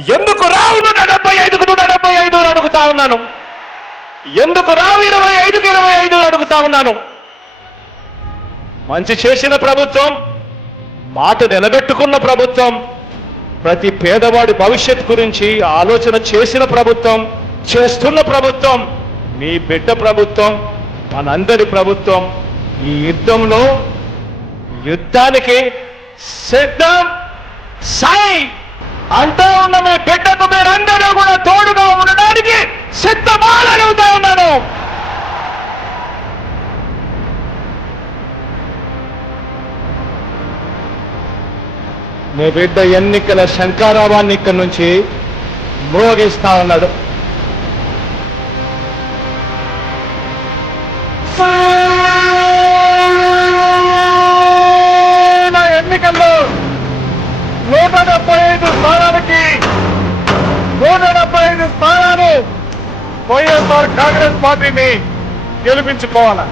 ఎందుకు రావు 75కు 175 అడుగుతా ఉన్నాను. ఎందుకు రావు 25కు 25 అడుగుతా ఉన్నాను. మంచి చేసిన ప్రభుత్వం, మాట నిలబెట్టుకున్న ప్రభుత్వం, ప్రతి పేదవాడి భవిష్యత్ గురించి ఆలోచన చేసిన ప్రభుత్వం, చేస్తున్న ప్రభుత్వం, మీ బిడ్డ ప్రభుత్వం, మనందరి ప్రభుత్వం. ఈ యుద్ధానికి సిద్ధం సాయి అంటూ ఉన్న మీ బిడ్డకు మీరందరూ కూడా తోడుగా ఉండడానికి సిద్ధమాలని అడుగుతా ఉన్నాను. మీ బిడ్డ ఎన్నికల శంకారావాన్ని ఇక్కడి నుంచి మోగిస్తా ఉన్నాడు. ఎన్నికల్లో 175 స్థానానికి 175 స్థానాలు వైఎస్ఆర్ కాంగ్రెస్ పార్టీని గెలిపించుకోవాలి.